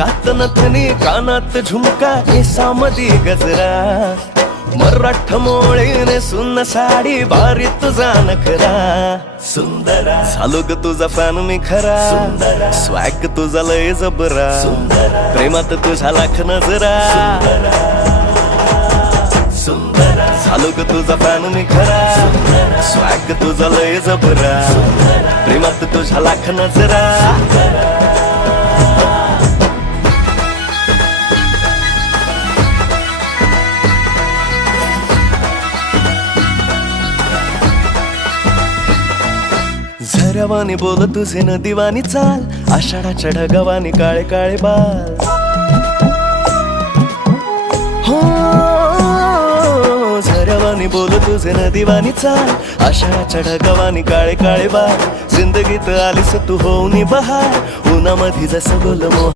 नाकात नथनी कानात झुमका केसामधी गजरा मराठ मोळीने सुन्न साडी भारी तुझा नखरा सुंदरा झालो ग तुझा फॅन मी खरा स्वॅग तुझा लय जबरा प्रेमात तुझा लाख नजरा झालो ग तुझा फॅन मी खरा स्वॅग तुझा लय जबरा प्रेमात तुझा लाख नजरा झऱ्यावानी बोल तुझे नदीवानी चाल आषाढाच्या ढगावानी काळे काळे बाल हो झऱ्यावानी बोल तुझे नदीवानी चाल आषाढाच्या ढगावानी काळे काळे बाल जिंदगीत आलीस तू होऊनी बहार उन्हामध्ये जसं बोल मोह